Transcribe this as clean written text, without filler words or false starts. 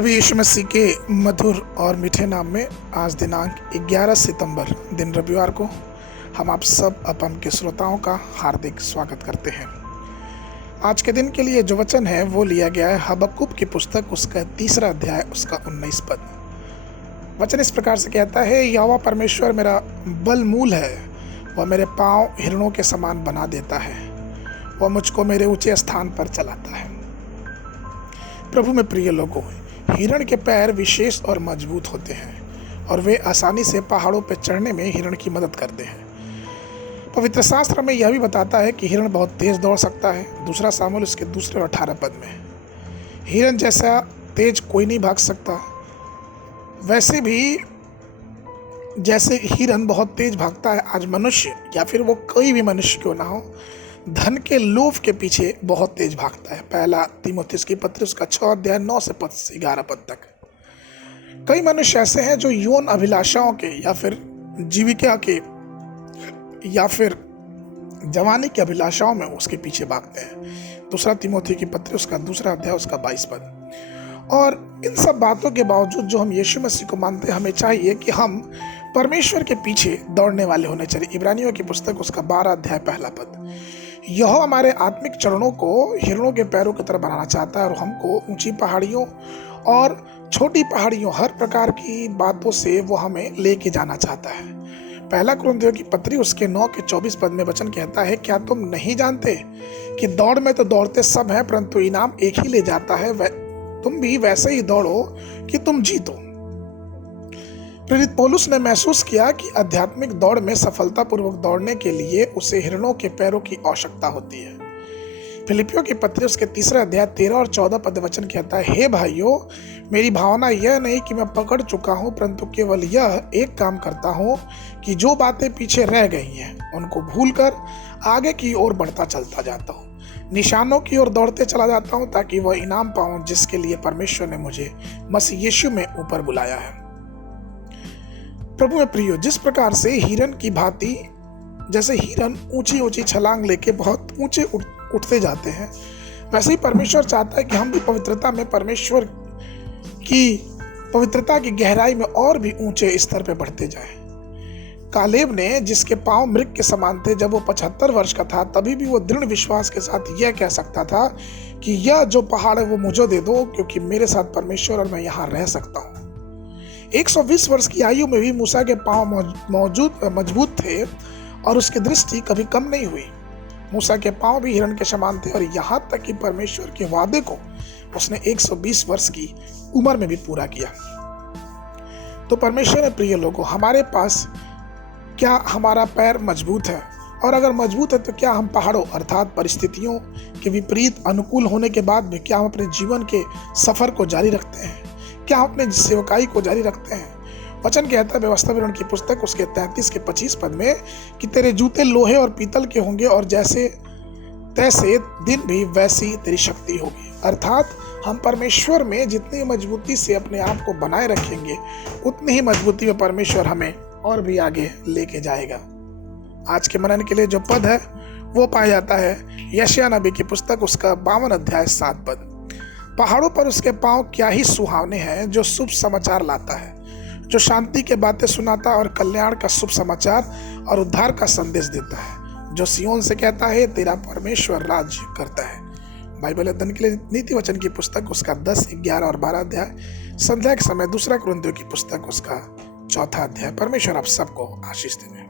प्रभु यीशु मसीह के मधुर और मीठे नाम में आज दिनांक 11 सितंबर दिन रविवार को हम आप सब अपन के श्रोताओं का हार्दिक स्वागत करते हैं। आज के दिन के लिए जो वचन है वो लिया गया है हबक्कुक की पुस्तक उसका 3 अध्याय उसका 19 पद। वचन इस प्रकार से कहता है, यहोवा परमेश्वर मेरा बल मूल है, वह मेरे पाँव हिरणों के समान बना देता है, वह मुझको मेरे ऊंचे स्थान पर चलाता है। प्रभु में प्रिय लोगों, हिरण के पैर विशेष और मजबूत होते हैं और वे आसानी से पहाड़ों पर चढ़ने में हिरण की मदद करते हैं। पवित्र शास्त्र में यह भी बताता है कि हिरण बहुत तेज दौड़ सकता है। दूसरा सामुएल उसके 2 और 18 पद में, हिरण जैसा तेज कोई नहीं भाग सकता। वैसे भी जैसे हिरण बहुत तेज भागता है, आज मनुष्य या फिर वो कोई भी मनुष्य क्यों ना हो, धन के लोभ के पीछे बहुत तेज भागता है। पहला तीमुथियुस की पत्री उसका 6 अध्याय 9 से 11 पद तक। कई मनुष्य ऐसे हैं जो यौन अभिलाषाओं के या फिर जीविका के या फिर जवानी की अभिलाषाओं में उसके पीछे भागते हैं। दूसरा तीमुथियुस की पत्री उसका 2 अध्याय उसका 22 पद। और इन सब बातों के बावजूद जो हम यीशु मसीह को मानते हैं, हमें चाहिए कि हम परमेश्वर के पीछे दौड़ने वाले होने चाहिए। इब्रानियों की पुस्तक उसका 12 अध्याय 1 पद। यह हमारे आत्मिक चरणों को हिरणों के पैरों की तरह बनाना चाहता है और हमको ऊंची पहाड़ियों और छोटी पहाड़ियों हर प्रकार की बातों से वो हमें लेके जाना चाहता है। पहला कुरिन्थियों की पत्री उसके 9 के 24 पद में वचन कहता है, क्या तुम नहीं जानते कि दौड़ में तो दौड़ते सब हैं, परंतु इनाम एक ही ले जाता है। तुम भी वैसे ही दौड़ो कि तुम जीतो। प्रेरित पौलुस ने महसूस किया कि आध्यात्मिक दौड़ में सफलतापूर्वक दौड़ने के लिए उसे हिरणों के पैरों की आवश्यकता होती है। फिलिपियों की पत्री उसके 3 अध्याय 13 और 14 पद वचन कहता है, हे भाइयों, मेरी भावना यह नहीं कि मैं पकड़ चुका हूँ, परंतु केवल यह एक काम करता हूँ कि जो बातें पीछे रह गई हैं उनको भूलकर आगे की ओर बढ़ता चलता जाता हूँ। निशानों की ओर दौड़ते चला जाता हूँ ताकि वह इनाम पाऊं जिसके लिए परमेश्वर ने मुझे मसीह यीशु में ऊपर बुलाया है। प्रभु में प्रियो, जिस प्रकार से हिरण की भांति जैसे हिरण ऊंची ऊंची छलांग लेके बहुत ऊंचे उठते जाते हैं, वैसे ही परमेश्वर चाहता है कि हम भी पवित्रता में परमेश्वर की पवित्रता की गहराई में और भी ऊंचे स्तर पे बढ़ते जाएं। कालेब ने, जिसके पांव मृग के समान थे, जब वो 75 वर्ष का था, तभी भी वो दृढ़ विश्वास के साथ यह कह सकता था कि यह जो पहाड़ है वो मुझे दे दो, क्योंकि मेरे साथ परमेश्वर और मैं यहाँ रह सकता हूँ। 120 वर्ष की आयु में भी मूसा के पांव मजबूत थे और उसकी दृष्टि कभी कम नहीं हुई। मूसा के पांव भी हिरण के समान थे और यहाँ तक कि परमेश्वर के वादे को उसने 120 वर्ष की उम्र में भी पूरा किया। तो परमेश्वर ने प्रिय लोगों, हमारे पास क्या हमारा पैर मजबूत है? और अगर मजबूत है तो क्या हम पहाड़ों अर्थात परिस्थितियों के विपरीत अनुकूल होने के बाद भी क्या हम अपने जीवन के सफर को जारी रखते हैं? क्या हम अपने सेवकाई को जारी रखते हैं? वचन कहता है व्यवस्था विवरण की पुस्तक उसके 33 के 25 पद में कि तेरे जूते लोहे और पीतल के होंगे और जैसे तैसे दिन भी वैसी तेरी शक्ति होगी। अर्थात हम परमेश्वर में जितनी मजबूती से अपने आप को बनाए रखेंगे, उतनी ही मजबूती में परमेश्वर हमें और भी आगे लेके जाएगा। आज के मनन के लिए जो पद है वो पाया जाता है यशायाह नबी की पुस्तक उसका 52 अध्याय 7 पद। पहाड़ों पर उसके पांव क्या ही सुहावने हैं, जो शुभ समाचार लाता है, जो शांति के बातें सुनाता और कल्याण का शुभ समाचार और उद्धार का संदेश देता है, जो सियोन से कहता है तेरा परमेश्वर राज्य करता है। बाइबल अध्ययन के लिए नीति वचन की पुस्तक उसका 10, 11 और 12 अध्याय, संध्या के समय 2 कुरिन्थियों की पुस्तक उसका 4 अध्याय। परमेश्वर आप सबको आशीष देवे।